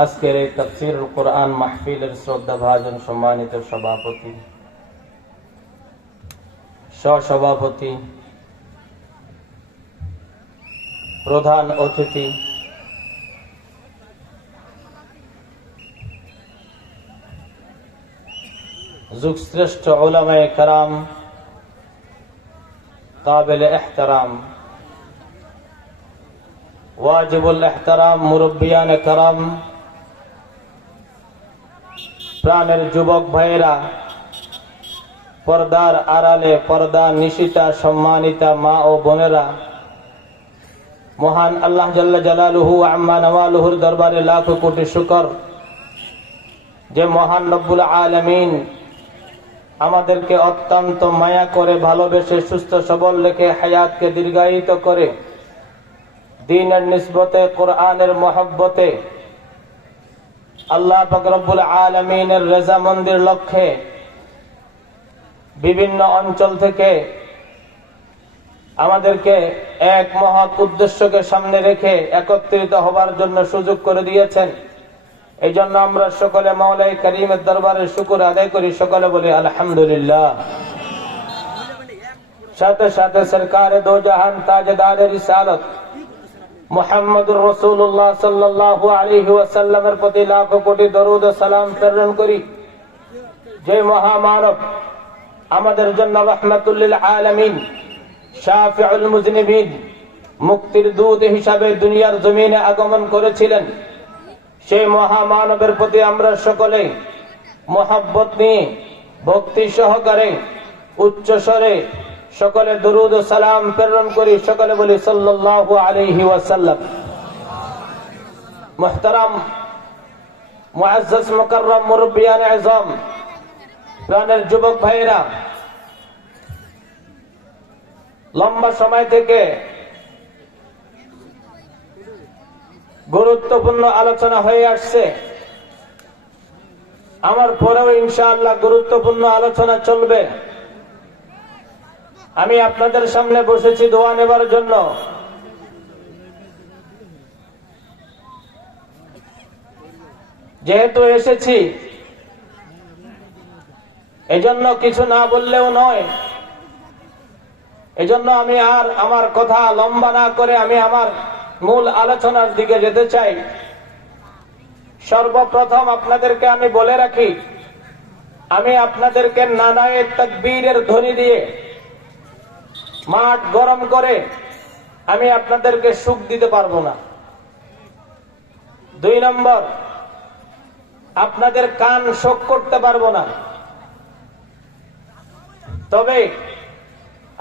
আজকের এই তাফসীরুল কোরআন মাহফিলের শ্রদ্ধাভাজন সম্মানিত সভাপতি, সহসভাপতি, প্রধান অতিথি, যুগশ্রেষ্ঠ উলামায়ে কেরাম, কাবিল ইহতিরাম, ওয়াজিবুল ইহতিরাম মুরব্বিয়ানে কেরাম, প্রাণের যুবক ভাইয়েরা, পর্দার আড়ালে পর্দা নিশিতা সম্মানিতা মা ও বোনেরা, মহান আল্লাহ জাল্লা জালালুহু আম্মা নওয়ালুহুর দরবারে লাখ কোটি শুকর যে মহান রব্বুল আলামিন আমাদেরকে অত্যন্ত মায়া করে ভালোবেসে সুস্থ সবল রেখে হায়াতকে দীর্ঘায়িত করে দ্বীনের নিসবতে কোরআনের মহব্বতে আল্লাহ পাক রব্বুল আলামিনের রেজামন্দির লক্ষ্যে বিভিন্ন অঞ্চল থেকে আমাদেরকে এক মহৎ উদ্দেশ্যকে সামনে রেখে একত্রিত হবার জন্য সুযোগ করে দিয়েছেন। এই জন্য আমরা সকলে মাওলাই কারীমের দরবারে শুকর আদায় করি, সকলে বলি আলহামদুলিল্লাহ। সাথে সাথে সরকারে দো জাহান তাজদারে রিসালত মুহাম্মদুর রাসূলুল্লাহ সাল্লাল্লাহু আলাইহি ওয়াসাল্লামের প্রতি লাখ কোটি দরুদ ও সালাম প্রেরণ করি, যে মহামানব আমাদের জন্য রাহমাতুল লিল আলামিন, শাফিউল মুজনিবিন, মুক্তির দূত হিসাবে দুনিয়ার জমিনে আগমন করেছিলেন। সেই মহামানবের প্রতি আমরা সকলে মহব্বত নিয়ে ভক্তি সহকারে উচ্চ স্বরে সকলে দরুদ ও সালাম প্রেরণ করি, সকলে বলি সাল্লাল্লাহু আলাইহি ওয়াসাল্লাম। মুহতারাম মুআজ্জাজ মুকাররম মুরব্বিয়ান আযম, প্রাণের যুবক ভাইয়েরা, লম্বা সময় থেকে গুরুত্বপূর্ণ আলোচনা হয়ে আসছে। আমার পরেও ইনশাআল্লাহ গুরুত্বপূর্ণ আলোচনা চলবে। আমি আপনাদের সামনে বসেছি দোয়া নেবার জন্য। যেহেতু এসেছি, এজন্য কিছু না বললেও নয়। এজন্য আমি আর আমার কথা লম্বা না করে আমি আমার মূল আলোচনার দিকে যেতে চাই। সর্বপ্রথম আপনাদেরকে আমি বলে রাখি, আমি আপনাদেরকে নানায়ে তাকবীরের ধ্বনি দিয়ে মাঠ গরম করে আমি আপনাদেরকে সুখ দিতে পারবো না। 2 নম্বর, আপনাদের কান শোক করতে পারবো না। তবে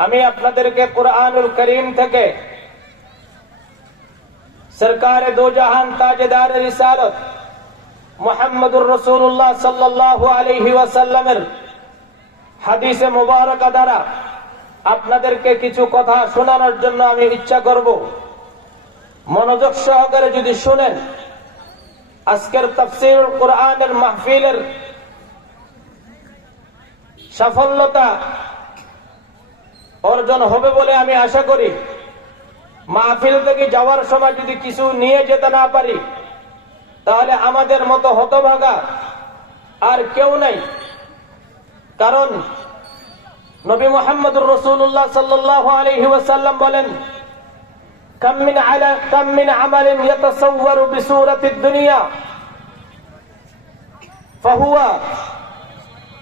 আমি আপনাদেরকে কুরআনুল কারীম থেকে সরকারে দো জাহান তাজদার রিসালত মুহাম্মদুর রাসূলুল্লাহ সাল্লাল্লাহু আলাইহি ওয়াসাল্লামের হাদিসে মুবারাকা দ্বারা আপনাদেরকে কিছু কথা শোনানোর জন্য আমি ইচ্ছা করব। মনোযোগ সহকারে যদি শুনেন, আজকের তাফসীরুল কোরআনের মাহফিলের সাফল্যতা অর্জন হবে বলে আমি আশা করি। মাহফিল থেকে যাওয়ার সময় যদি কিছু নিয়ে যেতে না পারি, তাহলে আমাদের মতো হতভাগা আর কেউ নাই। কারণ নবী মুহাম্মদুর রাসূলুল্লাহ সাল্লাল্লাহু আলাইহি ওয়াসাল্লাম বলেন, কাম মিন আমালিন ইয়াতাসাওয়ারু বিসূরাতিদ দুনিয়া ফাহুয়া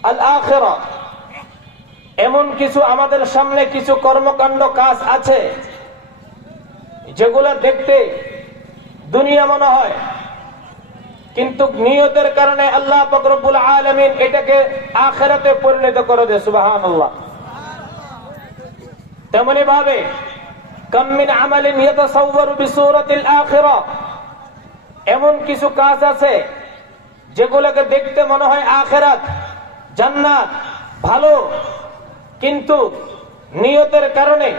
আল আখিরা। এমন কিছু আমাদের সামনে কিছু কর্মকাণ্ড কাজ আছে যেগুলো দেখতে দুনিয়া মনে হয়, কিন্তু নিয়তের কারণে আল্লাহ পাক রব্বুল আলামিন এটাকে আখিরাতে পরিণত করে দেয়। সুবহানাল্লাহ। তেমনি ভাবে কাম মিন আমালিন ইয়াতাসাওয়ারু বিসূরাতিল আখিরা, এমন কিছু কাজ আছে যেগুলোকে দেখতে মনে হয় আখিরাত, জান্নাত, ভালো, কিন্তু নিয়তের কারণে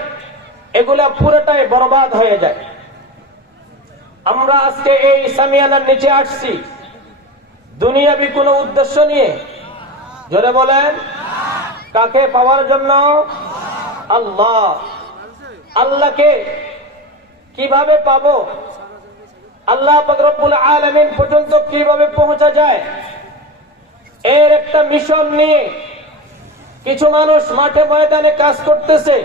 এগুলা পুরোটাই বরবাদ হয়ে যায়। আমরা আজকে এই সামিয়ানার নিচে আসছি দুনিয়াবি কোনো উদ্দেশ্য নিয়ে। জোরে বলেন, কাকে পাওয়ার জন্য? আল্লাহ। আল্লাহকে কিভাবে পাবো? আল্লাহ পাক রব্বুল আলামিন পর্যন্ত কিভাবে পৌঁছা যায় এর একটা মিশন নিয়ে কিছু মানুষ মাঠে ময়দানে কাজ করতেছে,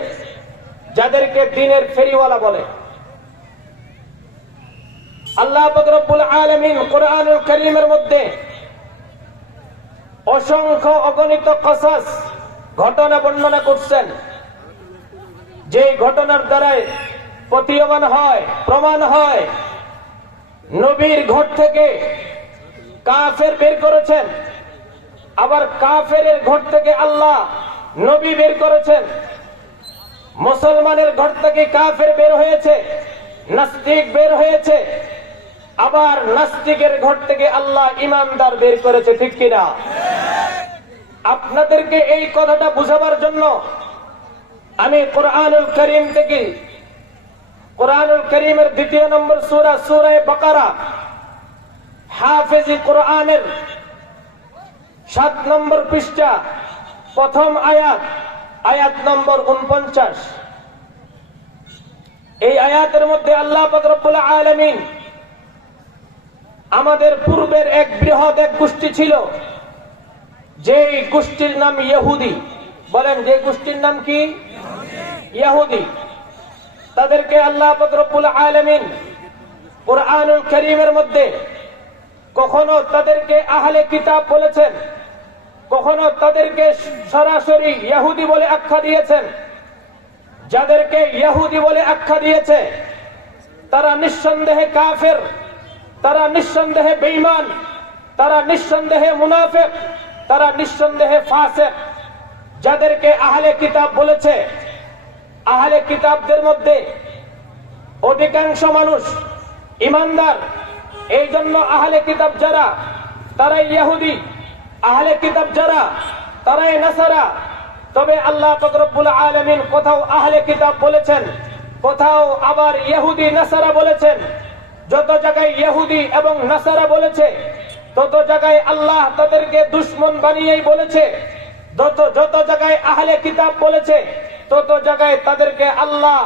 যাদেরকে দ্বীনের ফেরিওয়ালা বলে। আল্লাহ পাক রব্বুল আলামিন কোরআনুল কারীমের মধ্যে অসংখ্য অগণিত কসাস ঘটনা বর্ণনা করছেন, যে ঘটনার দ্বারাই প্রতীয়মান হয়, প্রমাণ হয় নবীর ঘর থেকে কাফের বের করেছেন, আবার কাফের ঘর থেকে আল্লাহ নবী বের করেছেন। মুসলমানের ঘর থেকে কাফের বের হয়েছে, নাস্তিক বের হয়েছে, আবার নাস্তিকের ঘর থেকে আল্লাহ ইমানদার বের করেছে, ঠিক কিনা? আপনাদেরকে এই কথাটা বুঝাবার জন্য আমি কোরআনুল কারীম থেকে, কোরআনুল কারীমের 2 নম্বর সূরা সূরা বাকারা হাফেজি কোরআনের 7 নম্বর পৃষ্ঠা প্রথম আয়াত নম্বর 49, এই আয়াতের মধ্যে আল্লাহ পাক রব্বুল আলামিন আমাদের পূর্বের এক বৃহৎ এক গোষ্ঠী ছিল, যেই গোষ্ঠীর নাম ইহুদি। বলেন, যে গোষ্ঠীর নাম কি? ইহুদি। তাদেরকে আল্লাহ পাক রব্বুল আলামিন কোরআনুল কারীমের মধ্যে কখনো তাদেরকে আহলে কিতাব বলেছেন, কখনো তাদেরকে সরাসরি ইহুদি বলে আখ্যা দিয়েছেন। যাদেরকে ইহুদি বলে আখ্যা দিয়েছে তারা নিঃসন্দেহে কাফের, তারা নিঃসন্দেহে বেঈমান, তারা নিঃসন্দেহে মুনাফিক, তারা নিঃসন্দেহে ফাসিক। যাদেরকে আহলে কিতাব বলেছে, আহলে কিতাবদের মধ্যে অধিকাংশ মানুষ ইমানদার। এই জন্য আহলে কিতাব যারা তারাই ইহুদি, আহলে কিতাব যারা তারাই নাসারা। তবে আল্লাহ পাক রব্বুল আলামিন কোথাও আহলে কিতাব বলেছেন, কোথাও আবার ইহুদি নাসারা বলেছেন। যত জায়গায় ইহুদি এবং নাসারা বলেছে তত জায়গায় আল্লাহ তাদেরকে দুশমন বানিয়েই বলেছে। যত জায়গায় আহলে কিতাব বলেছে তত জায়গায় তাদেরকে আল্লাহ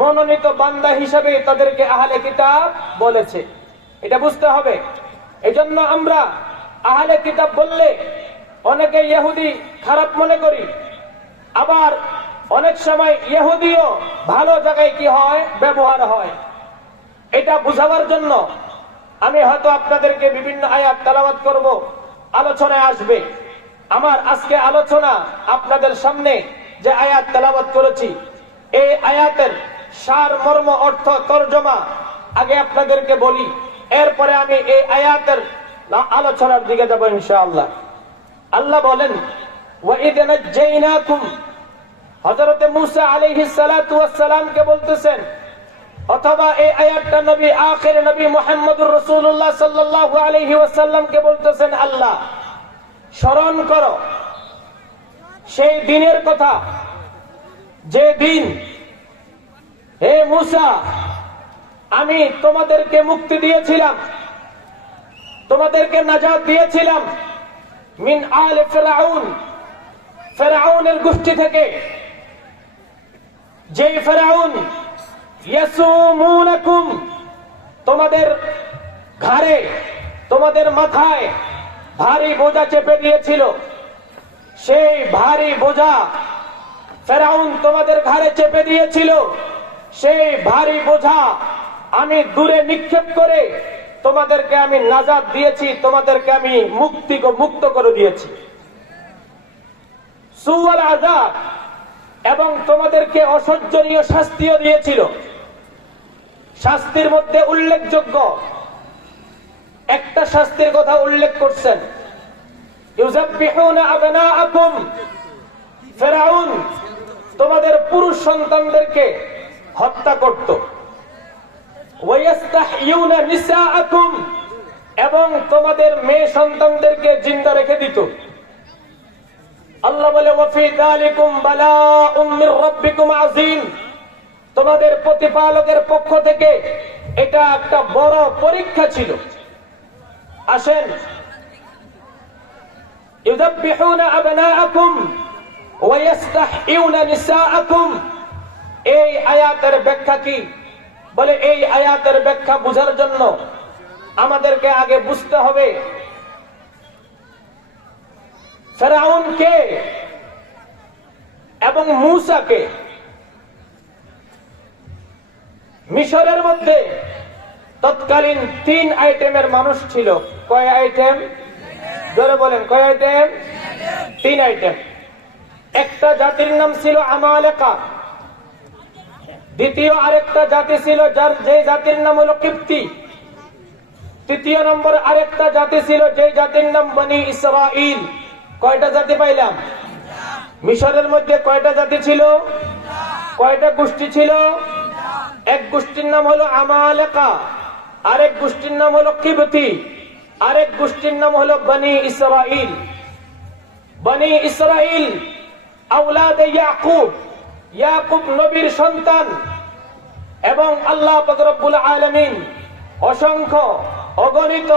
মনোনীত বান্দা হিসেবে তাদেরকে আহলে কিতাব বলেছে। এটা বুঝতে হবে। এজন্য আমরা আহলে কিতাব বললে অনেকে ইহুদি খারাপ মনে করি, আবার অনেক সময় ইহুদিও ভালো জায়গায় কি হয়, ব্যবহার হয়। এটা বুঝাবার জন্য আমি হয়তো আপনাদেরকে বিভিন্ন আয়াত তেলাওয়াত করব, আলোচনায় আসবে। আমার আজকে আলোচনা আপনাদের সামনে যে আয়াত তেলাওয়াত করেছি, এই আয়াতের সার মর্ম অর্থ তরজমা আগে আপনাদেরকে বলি, এরপরে আমি এই আয়াতের আলোচনার দিকে যাব ইনশাআল্লাহ। আল্লাহ বলেন, ওয়াইদ নাজ্জাইনাকুম, হযরত মূসা আলাইহিস সালাতু ওয়াস সালামকে বলতেছেন, অথবা এই আয়াতটা নবী আখির নবী মুহাম্মদুর রাসূলুল্লাহ সাল্লাল্লাহু আলাইহি ওয়াসাল্লামকে বলতেছেন, আল্লাহ স্মরণ করো সেই দিনের কথা, যে দিন হে মূসা আমি তোমাদেরকে মুক্তি দিয়েছিলাম, তোমাদেরকে নাজাত দিয়েছিলাম মিন আলে ফিরআউন, ফিরআউনের গোষ্ঠী থেকে। যেই ফিরআউন ইয়াসুমুনাকুম, তোমাদের ঘাড়ে তোমাদের মাথায় ভারী বোঝা চেপে দিয়েছিল, সেই ভারী বোঝা ফিরআউন তোমাদের ঘাড়ে চেপে দিয়েছিল, সেই ভারী বোঝা আমি দূরে নিক্ষেপ করে তোমাদেরকে আমি নাজাত দিয়েছি, তোমাদেরকে আমি মুক্ত করে দিয়েছি। সুওয়াল আযাব, এবং তোমাদেরকে অসহ্যনীয় শাস্তিও দিয়েছিল। শাস্তির মধ্যে উল্লেখযোগ্য একটা শাস্তির কথা উল্লেখ করছেন, ইউযাববিহুনা আবনাআকুম, ফিরআউন তোমাদের পুরুষ সন্তানদেরকে হত্যা করত। ওয়াইয়াস্তাহইউনা নিসাআকুম, এবং তোমাদের মেয়ে সন্তানদেরকে জিন্দা রেখে দিত। আল্লাহ বলে, ওয়াফি যালিকুম বালাউম মির রাব্বিকুম আযীম, তোমাদের প্রতিপালকের পক্ষ থেকে এটা একটা বড় পরীক্ষা ছিল। আসেন, ইউযাববিহুনা আবনাআকুম ওয়া ইস্তাহইউনা নিসাআকুম, এই আয়াতের ব্যাখ্যা কি? বলে এই আয়াতের ব্যাখ্যা বোঝার জন্য আমাদেরকে আগে বুঝতে হবে ফেরাউন কে এবং মূসা কে। মিশরের মধ্যে তৎকালীন 3 আইটেমের মানুষ ছিল। কয় আইটেম? জোরে বলেন, কয় আইটেম? 3 আইটেম। একটা জাতির নাম ছিল আমালেকা, দ্বিতীয় আরেকটা জাতি ছিল যে জাতির নাম হলো কিপ্তি, তৃতীয় নম্বর আরেকটা জাতি ছিল যে জাতির নাম বনি ইসরাইল। কয়টা জাতি পাইলাম? মিশরের মধ্যে কয়টা জাতি ছিল? কয়টা গোষ্ঠী ছিল? এক গোষ্ঠীর নাম হলো আমালেকা, আরেক গোষ্ঠীর নাম হলো কিবতি, আরেক গোষ্ঠীর নাম হলো বনি ইসরাইল। বনি ইসরাইল আওলাদে ইয়াকুব, ইয়াকুব নবীর সন্তান, এবং আল্লাহ পাক রব্বুল আলামিন অসংখ্য অগণিত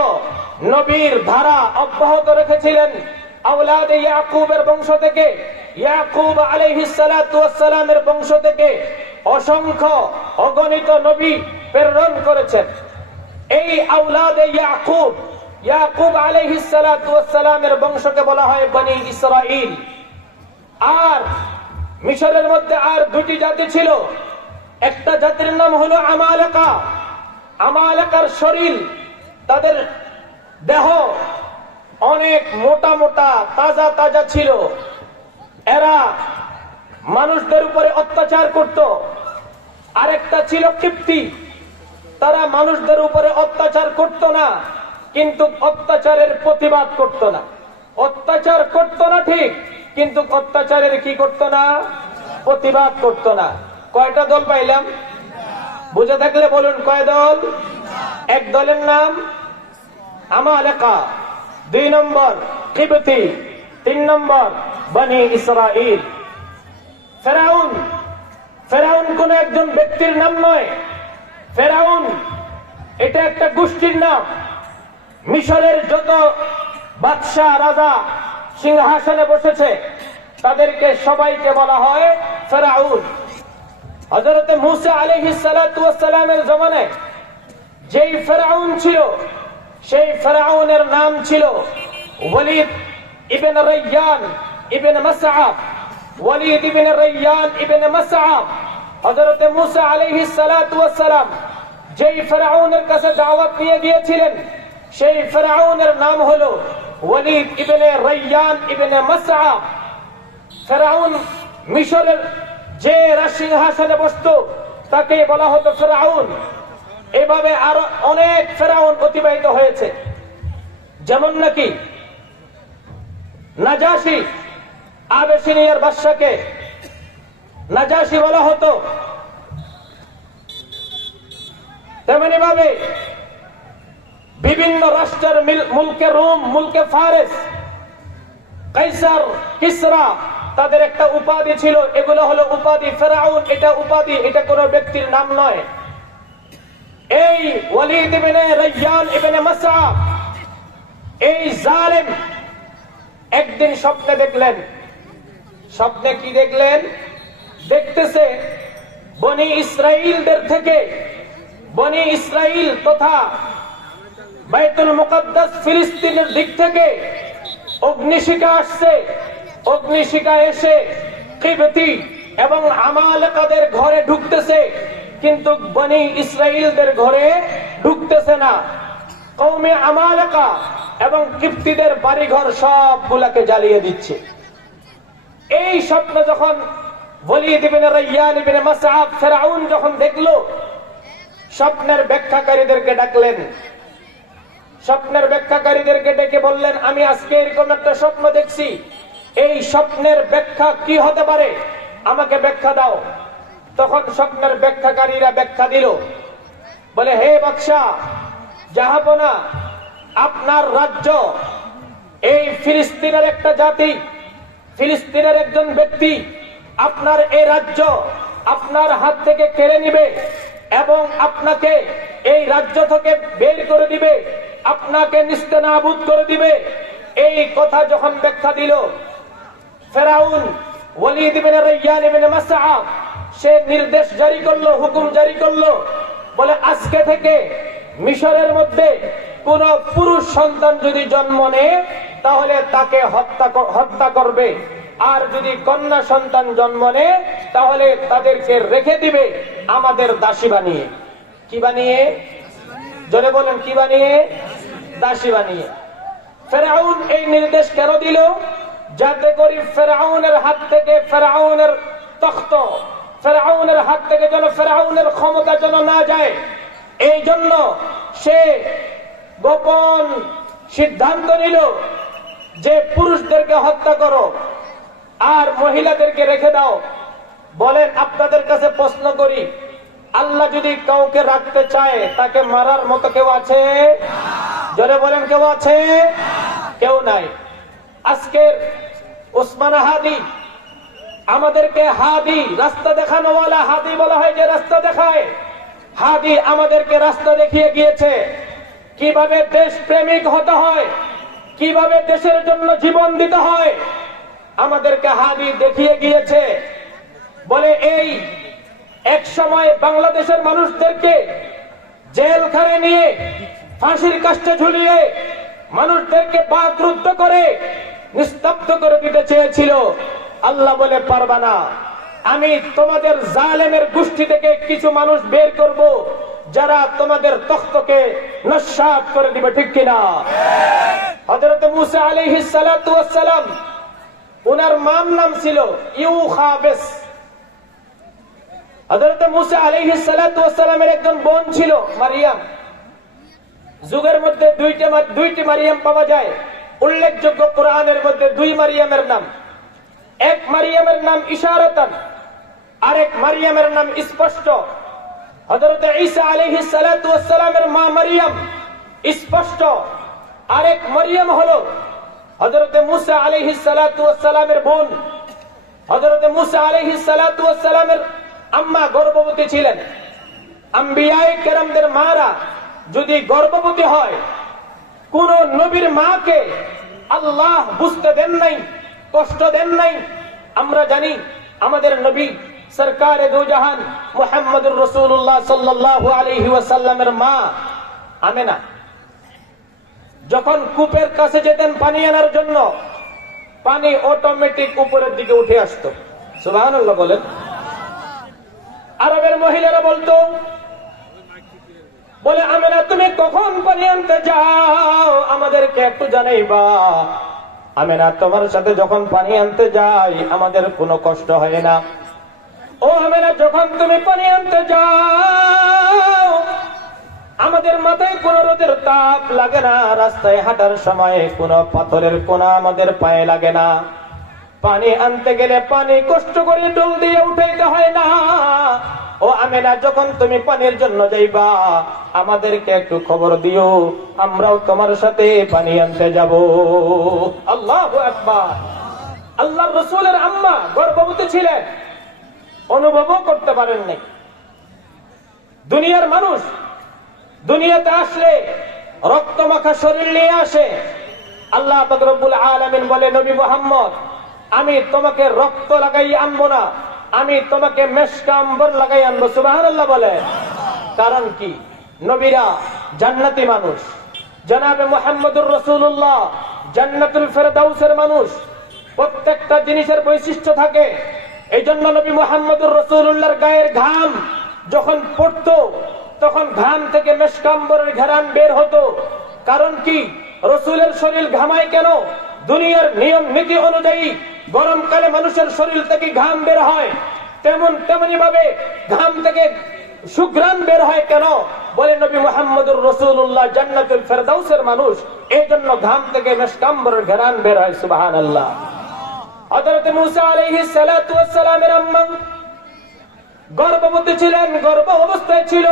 নবীর ধারা অব্যাহত রেখেছিলেন আওলাদে ইয়াকুবের বংশ থেকে। ইয়াকুব আলাইহিস সালাতু ওয়াস সালামের বংশ থেকে অসংখ্য অগণিত নবী প্রেরণ করেছেন। এই আওলাদে ইয়াকুব, ইয়াকুব আলাইহিস সালাতু ওয়াস সালামের বংশকে বলা হয় বনি ইসরাইল। আর মিশরের মধ্যে আর 2টি জাতি ছিল। একটা জাতির নাম হলো আমালেকা। আমালেকার শরীর, তাদের দেহ অনেক মোটা মোটা তাজা তাজা ছিল। এরা মানুষদের উপরে অত্যাচার করত। আরেকটা ছিল কিপ্তি, তারা মানুষদের উপরে অত্যাচার করত না, কিন্তু অত্যাচারের প্রতিবাদ করত না। অত্যাচার করত না ঠিক, কিন্তু অত্যাচারের কি করত না? প্রতিবাদ করত না। কয়টা দল পাইলাম? বুঝে থাকলে বলুন কয় দল? এক দলের নাম আমালেকা, 2 নম্বর কিবতি, 3 নম্বর বনি ইসরাইল। ফেরাউন, ফেরাউন কোন একজন ব্যক্তির নাম নয়। ফেরাউন এটা একটা গোষ্ঠীর নাম। মিশরের যত বাদশাহ রাজা সিংহাসনে বসেছে তাদেরকে সবাইকে বলা হয় ফেরাউন। হযরত মূসা আলাইহিস সালাতু ওয়াস সালামের জমানায় যেই ফেরাউন ছিল, সেই ফেরাউনের নাম ছিল ওয়ালিদ ইবনে রায়্যান ইবনে মাসআব। ওয়ালিদ ইবনে রায়্যান ইবনে মাসআব হযরত মূসা আলাইহিস সালাতু ওয়াস সালাম যেই ফেরাউনের কাছে দাওয়াত নিয়ে গিয়েছিলেন, সেই ফেরাউনের নাম হলো ওয়ালিদ ইবনে রায়্যান ইবনে মাসআব। ফেরাউন মিশরের যে সিংহাসনে বসত তাকে বলা হতো ফেরাউন। এভাবে আরো অনেক ফেরাউন অতিবাহিত হয়েছে। যেমন নাকি নাজাশি, আবেসিনিয়ার বাদশাকে নাজাশি বলা হতো, তেমনি ভাবে বিভিন্ন রাষ্ট্রের মুলকে রোম, মুলকে ফারেস, কাইসার, কিসরা, তাদের একটা উপাধি ছিল। এগুলো হলো উপাধি। ফেরাউন এটা উপাধি, এটা কোন ব্যক্তির নাম নয়। এই ওয়ালিদ ইবনে রায়্যান ইবনে মাসআব, এই জালেম একদিন স্বপ্নে দেখলেন। স্বপ্নে কি দেখলেন? দেখতেছে বনি ইসরাইলদের থেকে, বনি ইসরাইল তথা বাইতুল মুকাদ্দাস ফিলিস্তিনের দিক থেকে অগ্নিশিখা আসছে। অগ্নিশিখা এসে কিবতি এবং আমালেকাদের ঘরে ঢুকতেছে, কিন্তু বনি ইসরাইলদের ঘরে ঢুকতেছে না। কওমে আমালেকা এবং কিপ্তিদের বাড়িঘর সবগুলাকে জ্বালিয়ে দিচ্ছে। এই স্বপ্ন যখন ওয়ালিদ ইবনে রায়্যান ইবনে মাসআব ফেরাউন যখন দেখলো, স্বপ্নের ব্যাখ্যাকারীদেরকে ডাকলেন। স্বপ্নের ব্যাখ্যাকারীদেরকে ডেকে বললেন, আমি আজকে এরকম একটা স্বপ্ন দেখছি, এই স্বপ্নের ব্যাখ্যা কি হতে পারে, আমাকে ব্যাখ্যা দাও। তখন স্বপ্নের ব্যাখ্যাকারীরা ব্যাখ্যা দিল। বলে, হে বাদশাহ, জাহাপনা, আপনার রাজ্য এই ফিলিস্তিনের একটা জাতি, ফিলিস্তিনের একজন ব্যক্তি আপনার এই রাজ্য আপনার হাত থেকে কেড়ে নিবে এবং আপনাকে এই রাজ্য থেকে বের করে দিবে, আপনাকে নিস্তেনাবুদ করে দিবে। এই কথা যখন ব্যাখ্যা দিল, ফেরাউন ওয়ালিদ ইবনে রায়্যান ইবনে মাসআব সে নির্দেশ জারি করলো, হুকুম জারি করলো। বলে, আজকে থেকে মিশরের মধ্যে কোন পুরুষ সন্তান যদি জন্ম নেয় তাহলে তাকে হত্যা করবে, আর যদি কন্যা সন্তান জন্ম নেয় তাহলে তাদেরকে রেখে দিবে আমাদের দাসী বানিয়ে। কি বানিয়ে? জোরে বলেন, কি বানিয়ে? দাসী বানিয়ে। ফেরাউন এই নির্দেশ কেন দিল? যাতে করে ফেরাউনের হাত থেকে, ফেরাউনের তখ্ত, ফেরাউনের হাত থেকে যেন ফেরাউনের ক্ষমতা যেন না যায়। এই জন্য সে গোপন সিদ্ধান্ত নিল যে পুরুষদেরকে হত্যা করো আর মহিলাদেরকে রেখে দাও। বলেন, আপনাদের কাছে প্রশ্ন করি, আল্লাহ যদি কাউকে রাখতে চায় তাকে মারার মতো কেউ আছে? জোরে বলেন, কেউ আছে? কেউ নাই। আজকের ওসমান হাদি, আমাদেরকে হাদি, রাস্তা দেখানোওয়ালা হাদি বলা হয়, যে রাস্তা দেখায়। হাদি আমাদেরকে রাস্তা দেখিয়ে গিয়েছে কিভাবে দেশ প্রেমিক হতে হয়, কিভাবে দেশের জন্য জীবন দিতে হয়। আমাদেরকে হাদি দেখিয়ে গিয়েছে। বলে এই এক সময় বাংলাদেশের মানুষদেরকে জেলখানে নিয়ে ফাঁসির কাস্টে ঝুলিয়ে মানুষদেরকে বাকরুদ্ধ করে নিস্তব্ধ করে দিতে চেয়েছিল। আল্লাহ বলে, পারবা না। আমি তোমাদের জালেমের গোষ্ঠী থেকে কিছু মানুষ বের করব যারা তোমাদের তখ্তকে নস্যাৎ করে দিবে। ঠিক কিনা? হযরত মূসা আলাইহিস সালাতু ওয়াস সালাম, উনার মার নাম ছিল ইউখাবেস। হযরত মূসা আলাইহিস সালাতু ওয়াস সালামের একজন বোন ছিল মারিয়াম। যুগের মধ্যে দুইটি মারিয়াম পাওয়া যায়। উল্লেখযোগ্য কোরআনের মধ্যে দুই মারিয়ামের নাম। এক মারিয়ামের নাম ইশারাতান, আরেক মারিয়ামের নাম স্পষ্ট। হযরত ঈসা আলাইহিস সালাতু ওয়াস সালামের মা মারিয়াম স্পষ্ট, আরেক মারিয়াম হলো হযরত মূসা আলাইহিস সালাতু ওয়াস সালামের বোন। হযরত মূসা আলাইহিস সালাতু ওয়াস সালামের আম্মা গর্ভবতী ছিলেন। আম্বিয়ায়ে কেরামদের মারা যদি গর্ভবতী হয়, কোন নবীর মাকে আল্লাহ বুঝতে দেন নাই, কষ্ট দেন নাই। আমরা জানি আমাদের নবী সরকারে দু জাহান মুহাম্মদুর রাসূলুল্লাহ সাল্লাল্লাহু আলাইহি ওয়াসাল্লামের মা আমেনা যখন কূপের কাছে যেতেন পানি আনার জন্য, পানি অটোমেটিক উপরের দিকে উঠে আসতো। সুবহানাল্লাহ বলেন। আরবের মহিলারা বলতো, বলে আমেনা তুমি কখন পানি আনতে যাও আমাদেরকে একটু জানাইবা। আমেনা তোমার সাথে যখন পানি আনতে যাই আমাদের কোনো কষ্ট হয় না। ও আমেনা, যখন তুমি পানি আনতে যাও আমাদের মাথায় কোনো রোদের তাপ লাগে না, রাস্তায় হাঁটার সময় কোনো পাথরের কোনা আমাদের পায়ে লাগে না। পানি আনতে গেলে পানি কষ্ট করে ডোল দিয়ে উঠাইতে হয় না। ও আমেনা, যখন তুমি পানির জন্য যাইবা আমাদেরকে একটু খবর দিও, আমরাও তোমার সাথে পানি আনতে যাব। আল্লাহু আকবার। আল্লাহর রাসূলের আম্মা গর্ভবতী ছিলেন, অনুভবও করতে পারেন নাই। দুনিয়ার মানুষ দুনিয়াতে আসলে রক্ত মাখা শরীর নিয়ে আসে। আল্লাহ পাক রব্বুল আলামিন বলে, নবী মুহাম্মদ, আমি তোমাকে রক্ত লাগাই আনবো না, আমি তোমাকে মেশকা আম্বর লাগাই আনবো। সুবহানাল্লাহ বলে। কারণ কি? নবীরা জান্নাতি মানুষ। জনাবে মুহাম্মদুর রাসূলুল্লাহ জান্নাতুল ফেরদাউসের মানুষ। প্রত্যেকটা জিনিসের বৈশিষ্ট্য থাকে। এই জন্য নবী মুহাম্মদুর রাসূলুল্লাহর গায়ের ঘাম যখন পড়তো তখন ঘাম থেকে মেশকাম্বরের ঘ্রাণ বের হতো। কারণ কি? রাসূলের শরীর ঘামায় কেন? দুনিয়ার নিয়ম নীতি অনুযায়ী গরমকালে মানুষের শরীর থেকে ঘাম বের হয়, তেমনি ভাবে ঘাম থেকে সুঘ্রাণ বের হয় কেন? বলে নবী মুহাম্মদুর রাসূলুল্লাহ জান্নাতুল ফেরদাউসের মানুষ, এই জন্য ঘাম থেকে মেশকাম্বরের ঘ্রাণ বের হয়। সুবহানাল্লাহ। হযরত মূসা আলাইহিস সালাতু ওয়াস সালামের আম্মা গর্ভবতী ছিলেন, গর্ভ অবস্থায় ছিল।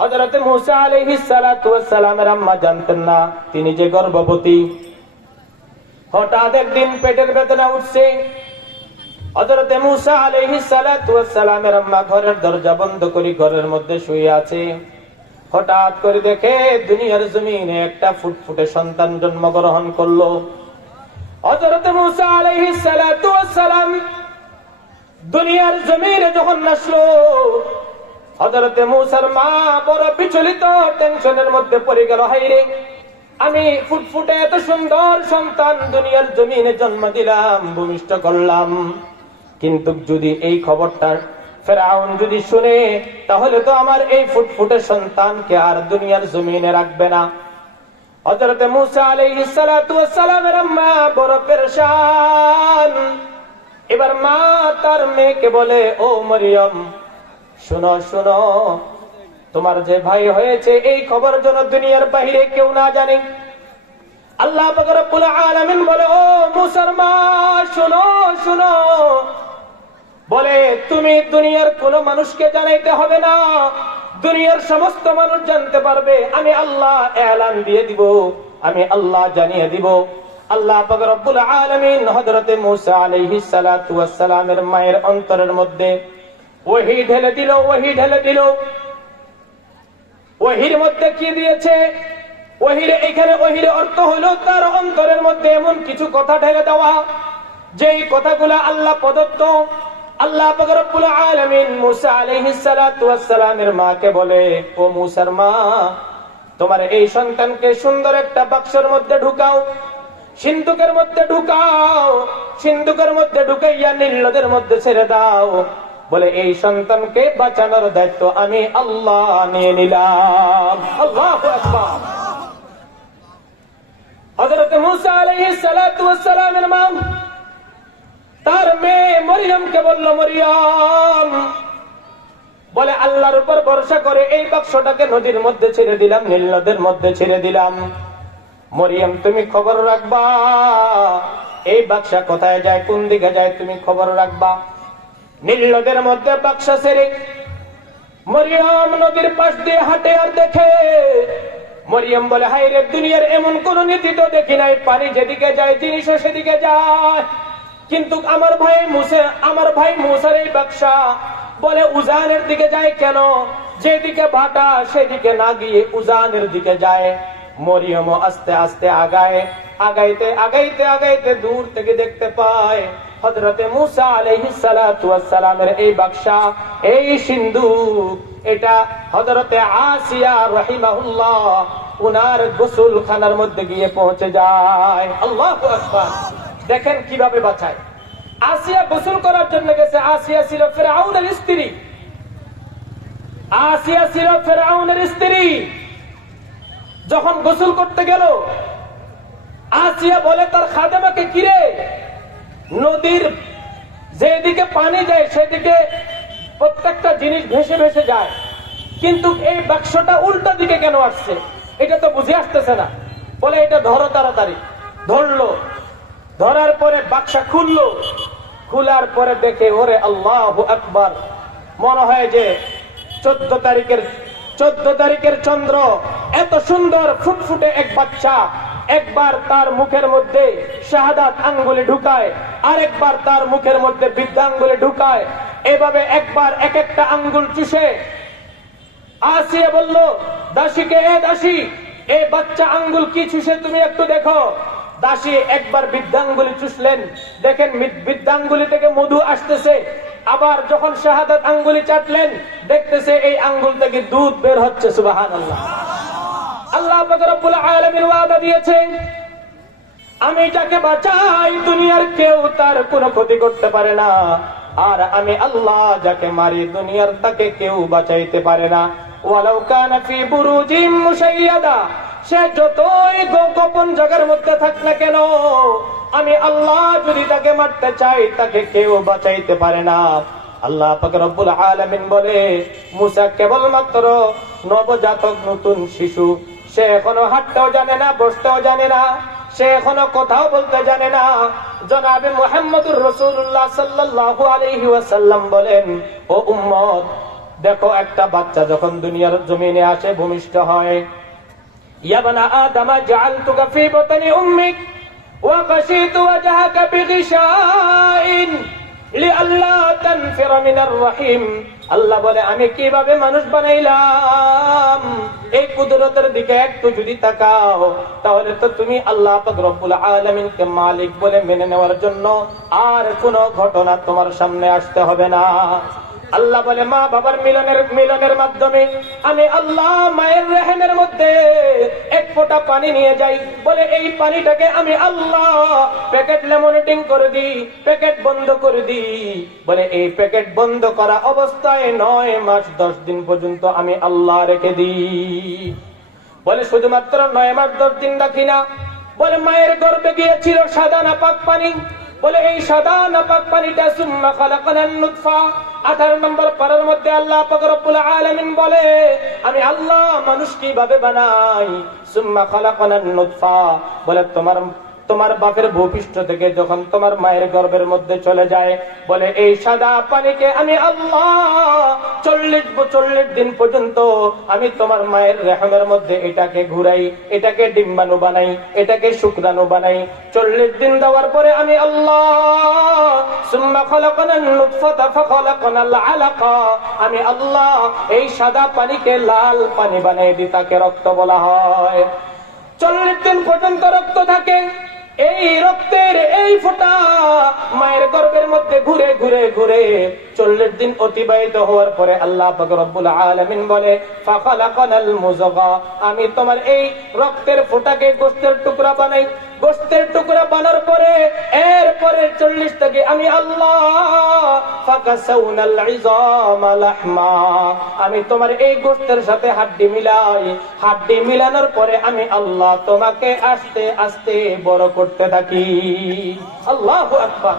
হযরত মূসা আলাইহিস সালাতু ওয়াস সালামের আম্মা জানতেন না তিনি যে গর্ভবতী। হঠাৎ একদিন পেটের বেদনা উঠছে। হযরত মূসা আলাইহিস সালাতু ওয়াস সালামের আম্মা ঘরের দরজা বন্ধ করে ঘরের মধ্যে শুয়ে আছে। হঠাৎ করে দেখে দুনিয়ার জমিনে একটা ফুটফুটে সন্তান জন্মগ্রহণ করলো। হযরত মূসা আলাইহিস সালাতু ওয়াস সালাম দুনিয়ার জমিনে যখন আসলো, হযরতে মূসার মা বড় বিচলিত, টেনশনের মধ্যে পড়ে গেল। হায়রে, আমি ফুটফুটে এত সুন্দর সন্তান দুনিয়ার জমিনে জন্ম দিলাম, ভূমিষ্ঠ করলাম, কিন্তু যদি এই খবরটা ফেরাউন যদি শুনে, তাহলে তো আমার এই ফুটফুটে সন্তানকে আর দুনিয়ার জমিনে রাখবে না। হযরতে মূসা আলাইহিস সালাতু ওয়াস সালামের আম্মা বড় পেরেশান। এবার মা তার মেয়েকে বলে, ও মরিয়ম, শুনো শুনো, তোমার যে ভাই হয়েছে এই খবর যেন দুনিয়ার বাইরে কেউ না জানে। আল্লাহ পাক রব্বুল আলামিন বলে, ও মূসার মা, শুনো শুনো, বলে তুমি দুনিয়ার কোন মানুষকে জানাইতে হবে না, দুনিয়ার সমস্ত মানুষ জানতে পারবে, আমি আল্লাহ এলান দিয়ে দিব, আমি আল্লাহ জানিয়ে দিব। আল্লাহ পাক রব্বুল আলামিন হযরতে মূসা আলাইহিস সালাতু ওয়াস সালামের মায়ের অন্তরের মধ্যে ওহী ঢেলে দিল, ওহী ঢেলে দিল। ওহীর মধ্যে কি দিয়েছে? এখানে ওহীর অর্থ হলো তার অন্তরের মধ্যে এমন কিছু কথা ঢেলে দেওয়া, যেই কথাগুলো আল্লাহ প্রদত্ত। আল্লাহ পাক রব্বুল আলামিন মূসা আলাইহিস সালাতু ওয়াস সালামের মাকে বলে, ও মূসার মা, তোমার এই সন্তানকে সুন্দর একটা বাক্সের মধ্যে ঢুকাও, সিন্ধুকের মধ্যে ঢুকাও, সিন্ধুকের মধ্যে ঢুকাইয়া নীল নদের মধ্যে ছেড়ে দাও। বলে এই সন্তানকে বাঁচানোর দায়িত্ব আমি আল্লাহ নিয়ে নিলাম। আল্লাহু আকবার। হযরত মূসা আলাইহিস সালাতু ওয়াস সালামের মা তার মেয়ে মরিয়মকে বলল, মরিয়ম, বলে আল্লাহর উপর ভরসা করে এই বাক্সটাকে নদীর মধ্যে ছেড়ে দিলাম, নীল নদের মধ্যে ছেড়ে দিলাম। মরিয়ম, তুমি খবর রাখবা এই বাক্সা কোথায় যায়, কোন দিকে যায়, তুমি খবর রাখবা। নীল নদের মধ্যে বাক্সা ছেড়ে মরিয়ম নদীর পাশ দিয়ে হাঁটে আর দেখে। মরিয়ম বলে, হায় রে, দুনিয়ার এমন কোন নীতি তো দেখি নাই, পানি যেদিকে যায় জিনিসও সেদিকে যায়, কিন্তু আমার ভাই মূসার এই বাক্সা বলে উজানের দিকে যায় কেন? যেদিকে ভাটা সেদিকে না গিয়ে উজানের দিকে যায়। মরিয়ম আস্তে আস্তে আগায়, আগাইতে আগাইতে আগাইতে দূর থেকে দেখতে পায় হযরতে মূসা আলাইহিস সালাতু ওয়াস সালামের এই বাক্সা, এই সিন্ধুক, এটা হযরতে আসিয়া রাহিমাহুল্লাহ উনার গোসলখানার মধ্যে গিয়ে পৌঁছে যায়। আল্লাহু আকবার। দেখেন কিভাবে বাঁচায়। আসিয়া গোসল করার জন্য গেছে। আসিয়া ছিল ফিরআউনের স্ত্রী। আসিয়া ছিল ফিরআউনের স্ত্রী। যখন গোসল করতে গেল, আসিয়া বলে তার খাদেমাকে, কিরে, নদীর যেদিকে পানি যায় সেদিকে প্রত্যেকটা জিনিস ভেসে ভেসে যায়, কিন্তু এই বাক্সটা উল্টা দিকে কেন আসছে? এটা তো বুঝে আসতেছে না। বলে, এটা ধরো তাড়াতাড়ি। ধরলো, ধরার পরে বাক্সা খুললো, খোলার পরে দেখে, ওরে আল্লাহু আকবার, মনে হয় যে 14 তারিখের চন্দ্র, এত সুন্দর ফুটফুটে এক বাচ্চা। একবার তার মুখের মধ্যে শাহাদাত আঙ্গুলে ঢুকায়, আরেকবার তার মুখের মধ্যে বৃদ্ধাঙ্গুলে ঢুকায়, এভাবে একবার এক একটা আঙ্গুল চুষে। আসিয়া বলল দাসীকে, এ দাসী, এই বাচ্চা আঙ্গুল কি চুষে তুমি একটু দেখো। দাসী একবার বৃদ্ধাঙ্গুলি চুষলেন, দেখেন বৃদ্ধাঙ্গুলি থেকে মধু আসতেছে। আবার যখন শাহাদাত আঙ্গুলি চাটলেন, দেখতেছে এই আঙ্গুল থেকে দুধ বের হচ্ছে। সুবহানাল্লাহ। আল্লাহ পাক রব্বুল আলামিন ওয়াদা দিয়েছেন, আমি যাকে বাঁচাই দুনিয়ার কেউ তার কোনো ক্ষতি করতে পারে না, আর আমি আল্লাহ যাকে মারি দুনিয়ার তাকে কেউ বাঁচাইতে পারে না। ওয়ালাউ কানা ফি বুরুজিম মুশাইয়াদা, সে যতই গোপন জায়গার মধ্যে থাক না কেন, আমি আল্লাহ যদি তাকে মারতে চাই তাকে কেউ বাঁচাইতে পারে না। আল্লাহ পাক রব্বুল আলামিন বলে, মুসা কেবলমাত্র নবজাতক নতুন শিশু, সে এখনো হাঁটতেও জানে না, বসতেও জানে না, সে এখনো কথাও বলতে জানে না। জনাবে মুহাম্মদুর রাসূলুল্লাহ সাল্লাল্লাহু আলাইহি ওয়াসাল্লাম বলেন, ও উম্মত, দেখো একটা বাচ্চা যখন দুনিয়ার জমিনে আসে, ভূমিষ্ঠ হয়, ইয়া বানা আদম জাআলতুকা ফি বাতনি উম্মিক ওয়া কাশিতু ওয়াজহাকা বিগিশাইন লিআল্লা তানফিরা মিনার রহিম। আল্লাহ বলে, আমি কিভাবে মানুষ বানাইলাম, এই কুদরতের দিকে একটু যদি তাকাও, তাহলে তো তুমি আল্লাহ পাক রব্বুল আলামিনকে মালিক বলে মেনে নেওয়ার জন্য আর কোন ঘটনা তোমার সামনে আসতে হবে না। আল্লাহ বলে মা বাবার মিলনের মাধ্যমে আমি আল্লাহ মায়ের রেহেমের মধ্যে এক ফোঁটা পানি নিয়ে যাই, বলে এই পানিটাকে আমি আল্লাহ প্যাকেট লেমনেটিং করে দিই, প্যাকেট বন্ধ করে দিই। বলে এই প্যাকেট বন্ধ করা অবস্থায় 9 মাস 10 দিন পর্যন্ত আমি আল্লাহ রেখে দিই। বলে শুধুমাত্র 9 মাস 10 দিন রাখি না, বলে মায়ের গর্ভে গিয়েছিল সাদা নাপাক পানি, বলে এই সাদা নাপাক পানিটা সুম্মা খালাকনান নুতফা 18 নম্বর পারার মধ্যে আল্লাহ পাক রব্বুল আলামিন বলে আমি আল্লাহ মানুষ কিভাবে বানাই। সুম্মা খালাকনান নুতফা, বলে তোমার বাপের ভূপৃষ্ঠ থেকে যখন তোমার মায়ের গর্ভের মধ্যে চলে যায়, বলে এই সাদা পানিকে আমি আল্লাহ 40 দিন পর্যন্ত আমি তোমার মায়ের রেহমের মধ্যে এটাকে ঘুরাই, এটাকে ডিম্বাণু বানাই, এটাকে শুক্রাণু বানাই। 40 দিন দেওয়ার পরে আমি আল্লাহ সুম্মা খালাকনান নুতফাতা ফাখালাকনাল আলাকা, আমি আল্লাহ এই সাদা পানিকে লাল পানি বানিয়ে দিই, তাকে রক্ত বলা হয়। 40 দিন পর্যন্ত রক্ত থাকে। এই রক্তের এই ফোঁটা মায়ের গর্ভের মধ্যে ঘুরে ঘুরে ঘুরে 40 দিন অতিবাহিত হওয়ার পরে আল্লাহ পাক রব্বুল আলামিন বলে ফাখালাকনাল মুযগা, আমি তোমার এই রক্তের ফোঁটাকে গোশতের টুকরা বানাই। গোশতের টুকরা বানার পরে এরপরে 40 থেকে আমি আল্লাহ ফাকাসাউনাল ইযামা লাহমা, আমি তোমার এই গোশতের সাথে হাড্ডি মিলাই। হাড্ডি মিলানোর পরে আমি আল্লাহ তোমাকে আস্তে আস্তে বড় করতে থাকি। আল্লাহু আকবার।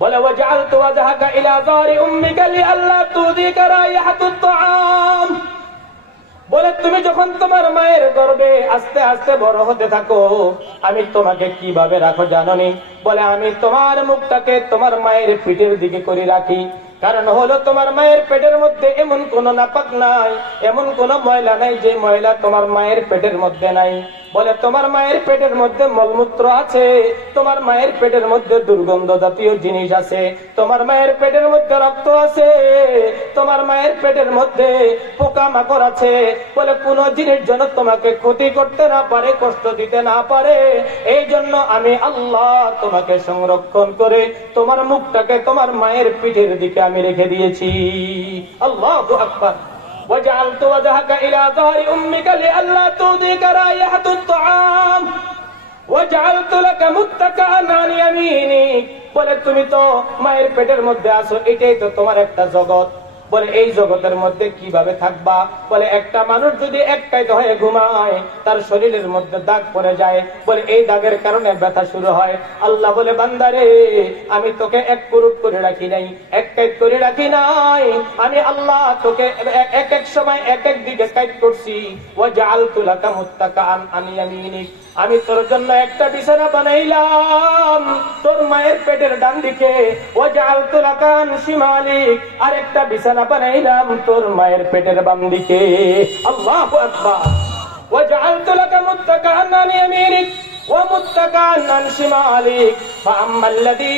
বলে ওয়াজআলতু ওয়াজহাকা ইলা যারি উম্মিকা লিআল্লা তুযিকা রাইহাতুত তুআম, বলে তুমি যখন তোমার মায়ের গর্ভে আস্তে আস্তে বড় হতে থাকো আমি তোমাকে কিভাবে রাখো জানোনি? বলে আমি তোমার মুখটাকে তোমার মায়ের পিঠের দিকে করে রাখি। কারণ হলো তোমার মায়ের পেটের মধ্যে এমন কোন নাপাক নাই, এমন কোন ময়লা নাই যে ময়লা তোমার মায়ের পেটের মধ্যে নাই। বলে তোমার মায়ের পেটের মধ্যে মলমূত্র আছে, তোমার মায়ের পেটের মধ্যে দুর্গন্ধ জাতীয় জিনিস আছে, তোমার মায়ের পেটের মধ্যে রক্ত আছে, তোমার মায়ের পেটের মধ্যে পোকা মাকড় আছে। বলে কোন জিনিস যেন তোমাকে ক্ষতি করতে না পারে, কষ্ট দিতে না পারে, এই জন্য আমি আল্লাহ তোমাকে সংরক্ষণ করে তোমার মুখটাকে তোমার মায়ের পিঠের দিকে আমি রেখে দিয়েছি। আল্লাহু আকবার। وجعلت وجهك إلى ظهر أمك لئلا تؤذيك رائحة الطعام وجعلت لك متكئا عن يمينك, বলে তুমি তো মায়ের পেটের মধ্যে আছো, এটাই তো তোমার একটা জগৎ। বলে এই জগতের মধ্যে কিভাবে থাকবা? বলে একটা মানুষ যদি একাকিত্ব হয়ে ঘুমায় তার শরীরের মধ্যে দাগ পড়ে যায়, বলে এই দাগের কারণে ব্যথা শুরু হয়। আল্লাহ বলে বান্দারে আমি তোকে এক পুরুষ করে রাখি নাই, একাকিত্ব করে রাখি নাই, আমি আল্লাহ তোকে এক এক সময় এক এক দিকে কাইদ করছি। ওয়াজআলতু লাকা মুত্তাকাআন আন ইয়ামিনিক, আমি তোর জন্য একটা বিছানা বানাইলাম তোর মায়ের পেটের ডান দিকে। ওয়াজআলতু লাকা আন শিমালিক, আরেকটা বিছানা বানাইলাম তোর মায়ের পেটের বাম দিকে। আল্লাহু আকবার। ওয়াজআলতু লাকা মুত্তাকাআন আন ইয়ামিনিক ওয়া মুত্তাকাআন আন শিমালিক ফাআম্মাল্লাযী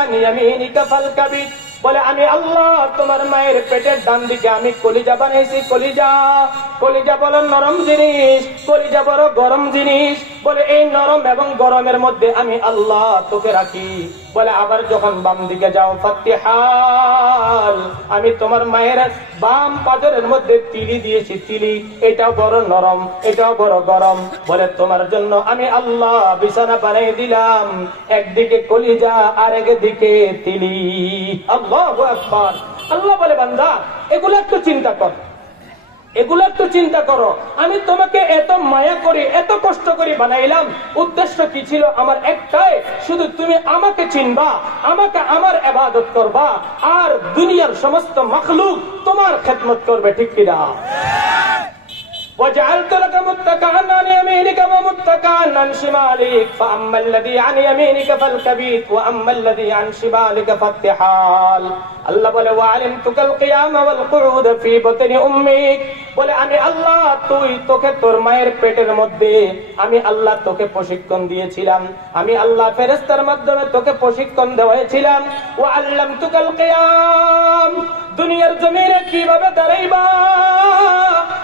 আন ইয়ামিনিকা ফালকাবিত, বলে আমি আল্লাহ তোমার মায়ের পেটের ডান দিকে আমি কলিজা বানাইছি। কলিজা বড় নরম জিনিস, কলিজা বড় গরম জিনিস। বলে এই নরম এবং গরমের মধ্যে আমি আল্লাহ তোকে রাখি। বলে আবার যখন বাম দিকে যাও ফাতিহাল, আমি তোমার মায়ের বাম পাজরের মধ্যে তিলি দিয়েছি, তিলি, এটাও বড় নরম, এটাও বড় গরম। বলে তোমার জন্য আমি আল্লাহ বিছানা বানিয়ে দিলাম, একদিকে কলিজা আর একদিকে তিলি। আল্লাহু আকবার। আল্লাহ বলে বান্দা এগুলো একটু চিন্তা কর, এগুলো একটু চিন্তা করো, আমি তোমাকে এত মায়া করি এত কষ্ট করে বানাইলাম, উদ্দেশ্য কি ছিল? আমার একটাই, শুধু তুমি আমাকে চিনবা, আমাকে আমার ইবাদত করবা, আর দুনিয়ার সমস্ত মাখলুক তোমার খেদমত করবে, ঠিক কিনা? وجعلت لك متكئا عن يمينك ومتكئا عن شمالك فأما الذي عن يمينك فالكبيت وأما الذي عن شمالك فالتحال। আল্লাহ বলে وعلمتك القيام والقعود في بطن أمك, বলে আমি আল্লাহ তোকে তোর মায়ের পেটের মধ্যে আমি আল্লাহ তোকে প্রশিক্ষণ দিয়েছিলাম, আমি আল্লাহ ফেরেশতার মাধ্যমে তোকে প্রশিক্ষণ দেওয়াইছিলাম। وعلمتك القيام, দুনিয়ার জমিনে কিভাবে দাঁড়াইবা,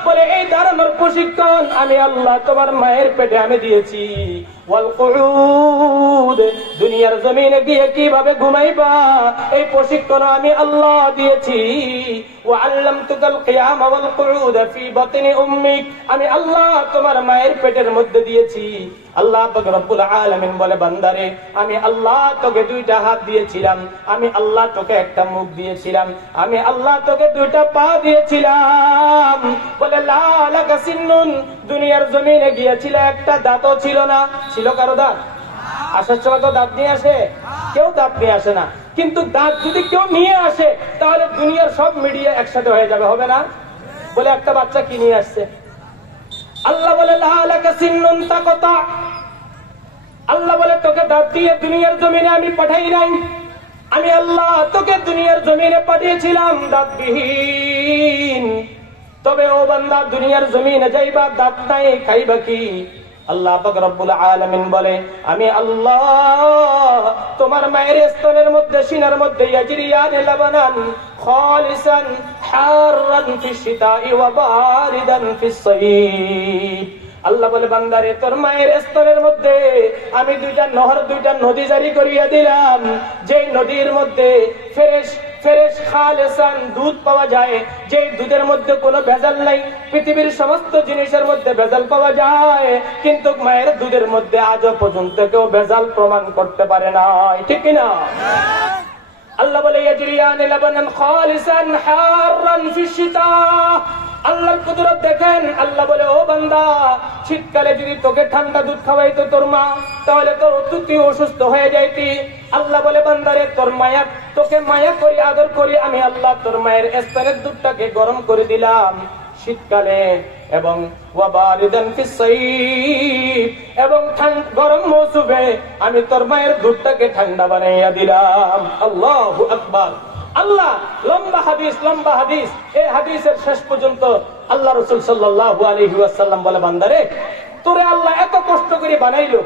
বলে এই দাঁড়ানোর প্রশিক্ষণ আমি আল্লাহ তোমার মায়ের পেটে আমি দিয়েছি। ওয়াল কুউদ, দুনিয়ার জমিনে গিয়ে কিভাবে ঘুমাইবা এই প্রশিক্ষণ আমি আল্লাহ দিয়েছি। ওয়া আল্লামতুকাল কিয়াম ওয়াল কুউদ ফি বাতনি উম্মিক, আমি আল্লাহ তোমার মায়ের পেটের মধ্যে দিয়েছি। আল্লাহ পাক রব্বুল আলামিন বলে, বান্দারে আমি আল্লাহ তোকে দুইটা হাত দিয়েছিলাম, আমি আল্লাহ তোকে একটা মুখ দিয়েছিলাম, আমি আল্লাহ তোকে দুইটা পা দিয়েছিলাম। বলে লা লাকা সিন্নুন, দুনিয়ার জমিনে গিয়েছিল একটা দাঁতও ছিল না। ছিল কারো দাঁত? আসার সময় তো দাঁত নিয়ে আসে? কেউ দাঁত নিয়ে আসে না। কিন্তু দাঁত যদি কেউ নিয়ে আসে তাহলে দুনিয়ার সব মিডিয়া একসাথে হয়ে যাবে, হবে না? বলে একটা বাচ্চা কি নিয়ে আসছে? আল্লাহ বলে লা লাকা সিন্নুন তাকতা, আল্লাহ বলে তোকে দাঁত দিয়ে দুনিয়ার জমিনে আমি পাঠাই নাই, আমি আল্লাহ তোকে দুনিয়ার জমিনে পাঠিয়েছিলাম দাঁতবিহীন। তবে ও বান্দা, দুনিয়ার জমিনে যাইবা দাঁত নাই, খাইবা কি? আল্লাহ পাক রব্বুল আলামিন বলে, আমি আল্লাহ তোমার মায়ের স্তনের মধ্যে, সিনার মধ্যে ইয়াজরিয়ান লাবানান খালিসান হাররান ফিশ শিতাই ওয়া বারিদান ফিস সাইফ। আল্লাহ বলে, বান্দারে তোর মায়ের স্তনের মধ্যে আমি দুইটা নহর, দুইটা নদী জারি করিয়া দিলাম, যে নদীর মধ্যে ফ্রেশ ফ্রেশ খালিসান দুধ পাওয়া যায়, যে দুধের মধ্যে কোনো ভেজাল নাই। পৃথিবীর সমস্ত জিনিসের মধ্যে ভেজাল পাওয়া যায়, কিন্তু মায়ের দুধের মধ্যে আজও পর্যন্ত কেউ ভেজাল প্রমাণ করতে পারে না, ঠিক কিনা? আল্লাহ বলে ইয়াজরিয়ান লাবানান খালিসান হাররান ফিশ শিতা। আল্লাহর কুদরত দেখেন। আল্লাহ বলে, ও বান্দা, শীতকালে যদি তোকে ঠান্ডা দুধ খাওয়াইতো তোর মা, তাহলে তোর তুই অসুস্থ হয়ে যাইতি। আল্লাহ বলে, বান্দারে তোর মায়া, তোকে মায়া করি, আদর করি, আমি আল্লাহ তোর মায়ের স্তনের দুধটাকে গরম করে দিলাম শীতকালে, এবং ওয়াবারিদান ফিস সাইফ, এবং গরম মৌসুমে আমি তোর মায়ের দুধটাকে ঠান্ডা বানাইয়া দিলাম। আল্লাহু আকবার। আল্লাহ লম্বা হাদিস, লম্বা হাদিস, এই হাদিসের শেষ পর্যন্ত আল্লাহ রাসূল সাল্লাল্লাহু আলাইহি ওয়াসাল্লাম বলে, বান্দারে তোরে আল্লাহ এত কষ্ট করে বানাইলো,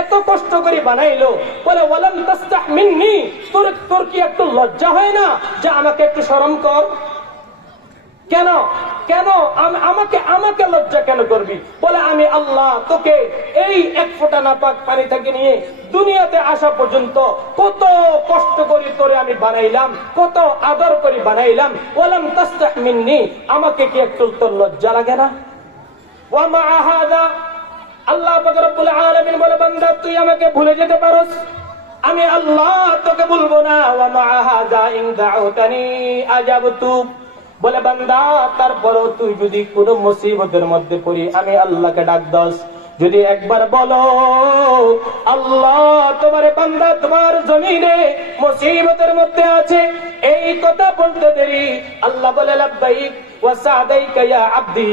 এত কষ্ট করে বানাইলো, বলে ওয়ালাম তাস্তাহ মিন্নি, তোর কি একটু লজ্জা হয় না যে আমাকে একটু শরম কর? কেন কেন আমাকে লজ্জা কেন করবি? বলে, আমি আল্লাহ তোকে এই এক ফোঁটা নাপাক পানি থেকে নিয়ে দুনিয়াতে আসা পর্যন্ত কত কষ্ট করে তোরে আমি বানাইলাম, কত আদর করে বানাইলাম। ওয়ালাম তাস্তাহ মিন্নি, আমাকে কি একটু তোর লজ্জা লাগে না? ওয়া মা হাযা, আল্লাহ পাক রব্বুল আলামিন বলে, বান্দা তুই আমাকে ভুলে যেতে পারোস, আমি আল্লাহ তোকে ভুলবো না। ওয়া মা হাযা ইন দাউতানি আজাবতু, বলে বান্দা তারপরও তুই যদি কোনো মুসিবতের মধ্যে পড়ি আমি আল্লাহকে ডাক দাস, যদি একবার বলো আল্লাহ তোমার বান্দা তোমার জমিনে মুসিবতের মধ্যে আছে, এই কথা বলতে দেরি আল্লাহ বলে লাব্বাইক ওয়া সাদাইকা ইয়া আব্দি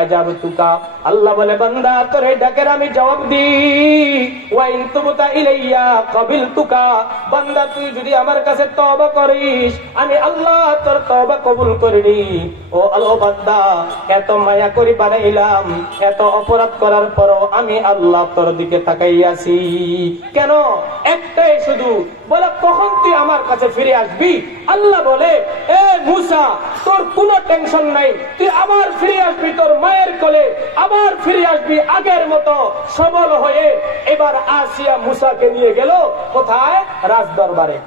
আজাবতুকা, আল্লাহ বলে বান্দা তোরে ডাকের আমি জবাব দিই। ওয়া ইন তুবতা ইলাইয়া ক্বাবিলতুকা, বান্দা তুই যদি আমার কাছে তওবা করিস আমি আল্লাহ তোর তওবা কবুল করিনি। ও আল্লাহ বান্দা, এত মায়া করি বানাইলাম, এত অপরাধ করার পরও আমি আল্লাহ তোর দিকে তাকাইয়াছি কেন? একটাই শুধু, বলে কখন তুই আমার কাছে ফিরে আসবি? আল্লাহ বলে, এ মুসা তোর কোনো টেনশন নাই, তুই আবার ফিরে আসবি তোর মায়ের কোলে, আবার ফিরে আসবি আগের মতো সবল হয়ে। এবার আসিয়া মুসাকে নিয়ে গেল কোথায়? রাজদরবারে।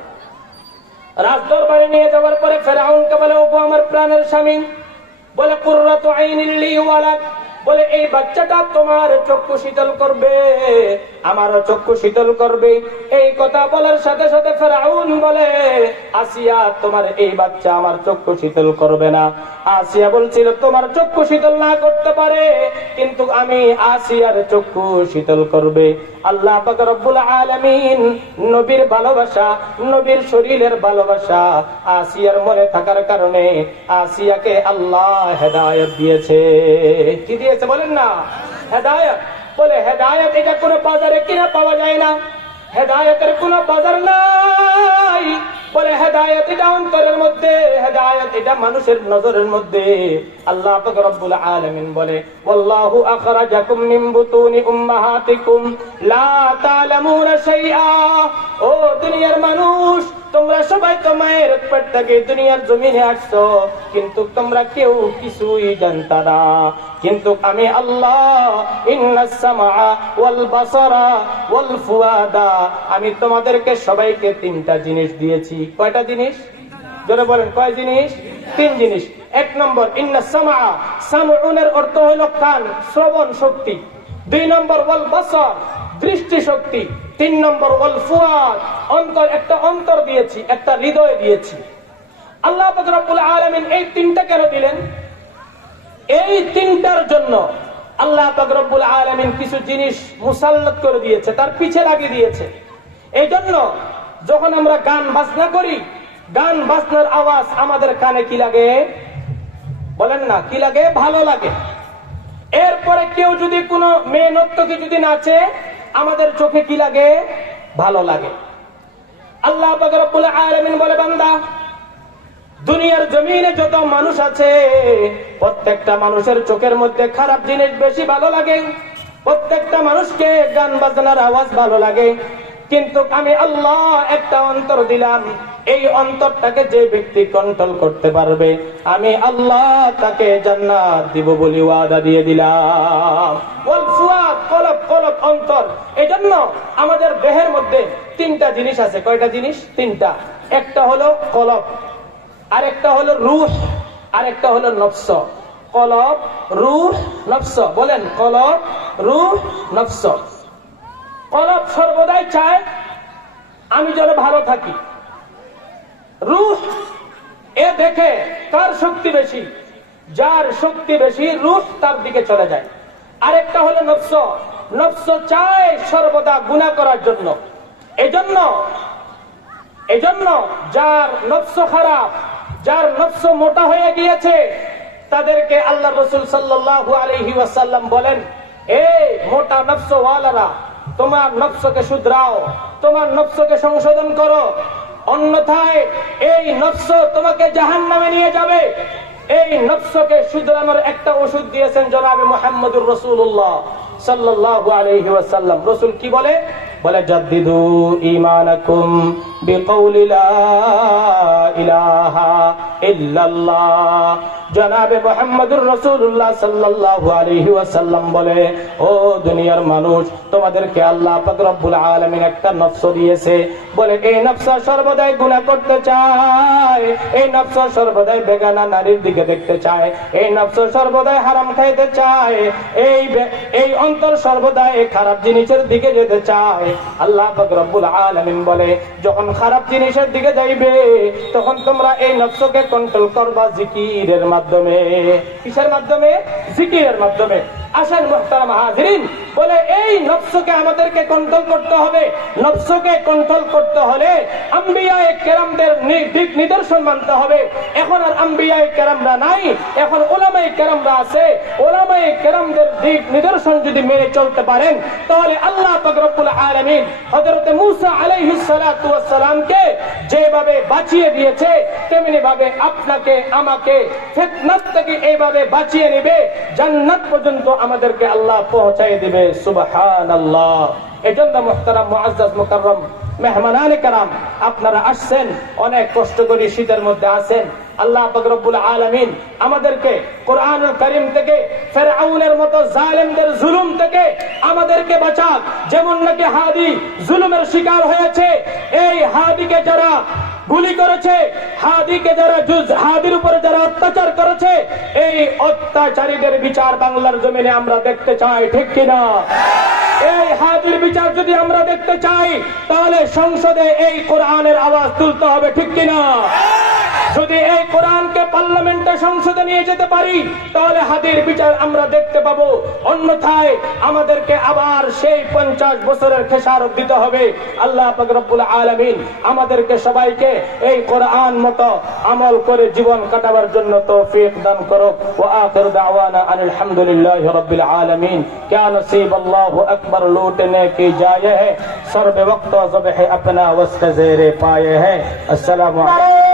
রাজদরবারে নিয়ে যাওয়ার পরে ফেরাউনকে বলে, ওগো আমার প্রাণের স্বামী, বলে কুররাতু আইনিল লি ওয়া লাক, বলে এই বাচ্চাটা তোমার চক্ষু শীতল করবে, আমারও চক্ষু শীতল করবে। এই কথা বলার সাথে সাথে ফেরাউন বলে, আসিয়া তোমার এই বাচ্চা আমার চক্ষু শীতল করবে না। আসিয়া বলছিল তোমার চক্ষু শীতল না করতে পারে, কিন্তু আমি আসিয়ার চক্ষু শীতল করবে। আল্লাহ পাক রব্বুল আলামিন নবীর ভালোবাসা, নবীর শরীরের ভালোবাসা আসিয়ার মনে থাকার কারণে আসিয়াকে আল্লাহ হেদায়েত দিয়েছে। কি দিয়েছে বলেন না? হেদায়েত। বলে হেদায়েত এটা কোনো বাজারে কিনা পাওয়া যায় না, হেদায়েতের কোনো বাজার নাই। বলে হেদায়েত এটা অন্তরের মধ্যে, হেদায়েত এটা মানুষের নজরের মধ্যে। আল্লাহ পাক রব্বুল আলামিন বলে, ওয়াল্লাহু আখরাজাকুম মিন বুতুনি উম্মাহাতিকুম লা তা'লামুনা শাইআ। ও দুনিয়ার মানুষ, তোমরা সবাই তো মায়ের পেট থেকে দুনিয়ার জমিনে আসছো, কিন্তু তোমরা কেউ কিছুই জানতা না। কিন্তু আমি আল্লাহ, ইন্নাস সামআ ওয়াল বাসারা ওয়াল ফুয়াদা, আমি তোমাদেরকে সবাইকে তিনটা জিনিস দিয়েছি। কয়টা জিনিস? জোরে বলেন, কয় জিনিস? তিন জিনিস। এক নম্বর ইন্নাস সামআ, সামউনের অর্থ হলো কান, শ্রবণ শক্তি। দুই নম্বর ওয়াল বাসার, দৃষ্টি শক্তি। তিন নম্বর ওয়াল ফুয়াদ, অন্তর, একটা অন্তর দিয়েছি, একটা হৃদয় দিয়েছি। আল্লাহ পাক রব্বুল আলামিন এই তিনটা কেন দিলেন? এই তিনটার জন্য আল্লাহ পাক রব্বুল আলামিন কিছু জিনিস মুসাল্লাত করে দিয়েছে, তার পিছে লাগিয়ে দিয়েছে। এই জন্য যখন আমরা গান বাজনা করি, গান বাজনার আওয়াজ আমাদের কানে কি লাগে? বলেন না, কি লাগে? ভালো লাগে। এরপরে কেউ যদি কোনো মেয়ে নর্তকী যদি নাচে, আমাদের চোখে কি লাগে? ভালো লাগে। আল্লাহ পাক রব্বুল আলামিন বলে, বান্দা, দুনিয়ার জমিনে যত মানুষ আছে, প্রত্যেকটা মানুষের চোখের মধ্যে খারাপ জিনিস বেশি ভালো লাগে। প্রত্যেকটা মানুষকে গান বাজনার আওয়াজ ভালো লাগে। কিন্তু আমি আল্লাহ একটা অন্তর দিলাম, এই অন্তরটাকে যে ব্যক্তি কন্ট্রোল করতে পারবে, আমি আল্লাহ তাকে জান্নাত দিব বলে ওয়াদা দিয়ে দিলাম। ওয়াল ফুয়াদ, কলব, কলব অন্তর। এজন্য আমাদের দেহের মধ্যে তিনটা জিনিস আছে। কয়টা জিনিস? তিনটা। একটা হলো কলব, আরেকটা হলো রূহ, আরেকটা হলো নফস। কলব, রূহ, নফস। বলেন, কলব, রূহ, নফস। কলব সর্বদাই চায় আমি যেন ভালো থাকি। রূহ এ দেখে কার শক্তি বেশি, যার শক্তি বেশি রূহ তার দিকে চলে যায়। আরেকটা হলো নফস, নফস চায় সর্বদা গুনাহ করার জন্য। এজন্য যার নফস খারাপ, যার নফস মোটা হয়ে গিয়েছে, তাদেরকে আল্লাহ রাসূল সাল্লাল্লাহু আলাইহি ওয়াসাল্লাম বলেন, এই মোটা নফস ওয়ালারা, তোমার নফসকে শুধরাও, তোমার নফসকে সংশোধন করো, অন্যথায় এই নফস তোমাকে জাহান্নামে নিয়ে যাবে। এই নফসকে শুধরানোর একটা ওষুধ দিয়েছেন জনাবে মুহাম্মদুর রাসূলুল্লাহ সাল্লাল্লাহু আলাইহি ওয়াসাল্লাম। রাসূল কি বলে? বলে, জাদ্দিদু ঈমানাকুম বিকাউলি লা ইলাহা ইল্লাল্লাহ। জনাবে মুহাম্মদুর রাসূলুল্লাহ সাল্লাল্লাহু আলাইহি ওয়াসাল্লাম বলে, ও দুনিয়ার মানুষ, তোমাদেরকে আল্লাহ পাক রব্বুল আলামিন একটা নফস দিয়েছে। বলে, এই নফস সর্বদাই গুনাহ করতে চায়, এই নফস সর্বদাই বেগানা নারীর দিকে দেখতে চায়, এই নফস সর্বদাই হারাম খাইতে চায়, এই অন্তর সর্বদাই খারাপ জিনিসের দিকে যেতে চায়। আল্লাহ পাক রব্বুল আলামিন বলে, যখন খারাপ জিনিসের দিকে যাইবে, তখন তোমরা এই নফসকে কন্ট্রোল করবা জিকিরের মাধ্যমে। কিসের মাধ্যমে? জিকিরের মাধ্যমে। আসেন মুহতারাম হাজিরিন, বলে এই নফসকে আমাদেরকে কন্ট্রোল করতে হবে। নফসকে কন্ট্রোল করতে হলে আম্বিয়ায়ে কেরামদের দিক নিদর্শন মানতে হবে। এখন আর আম্বিয়ায়ে কেরামরা নাই, এখন উলামায়ে কেরামরা আছে। উলামায়ে কেরামদের দিক নিদর্শন যদি মেনে চলতে পারেন, তাহলে আল্লাহ পাক রব্বুল আলামিন হযরত মূসা আলাইহিস সালাতু ওয়াস সালামকে যেভাবে বাঁচিয়ে দিয়েছে, তেমনি ভাবে আপনাকে আমাকে ফিতনাত থেকে এইভাবে বাঁচিয়ে নেবে, জান্নাত পর্যন্ত আমাদেরকে আল্লাহ পৌঁছায় দিবে। সুবহানাল্লাহ। এজন্য মুহতারাম মুআজ্জাজ মুকাররম মেহমানানে কেরাম, আপনারা আসছেন, অনেক কষ্ট করে শীতের মধ্যে আছেন। আল্লাহ পাক রব্বুল আলামিন আমাদেরকে কোরআনুল কারীম থেকে, ফিরআউনের মতো জালেমদের জুলুম থেকে আমাদেরকে বাঁচাক। যেমন নাকি হাদি জুলুমের শিকার হয়েছে, এই হাদিকে যারা গুলি করেছে, হাদির উপরে যারা অত্যাচার করেছে, এই অত্যাচারীদের বিচার বাংলার জমিনে আমরা দেখতে চাই, ঠিক কিনা? এই হাদির বিচার যদি আমরা দেখতে চাই, তাহলে সংসদে এই কোরআনের আওয়াজ তুলতে হবে, ঠিক কিনা? যদি এই কোরআনকে পার্লামেন্টে সংসদে নিয়ে যেতে পারি, তাহলে হাদির বিচার আমরা দেখতে পাবো। অন্যথায় আমাদেরকে আবার সেই 50 বছরের খেসারত দিতে হবে। আল্লাহ পাক রব্বুল আলামিন আমাদেরকে সবাইকে এই কোরআন মতো আমল করে জীবন কাটাবার জন্য তৌফিক দান করুক। ওয়া আখিরু দাওয়ানা আনিল হামদুলিল্লাহি রাব্বিল আলামিন। क्या नसीब अल्लाह अकबर लूटने की जाए है, सर्व वक्त ज़बह अपना वस्त ज़ेरे पाए है। अस्सलामु अलैकुम।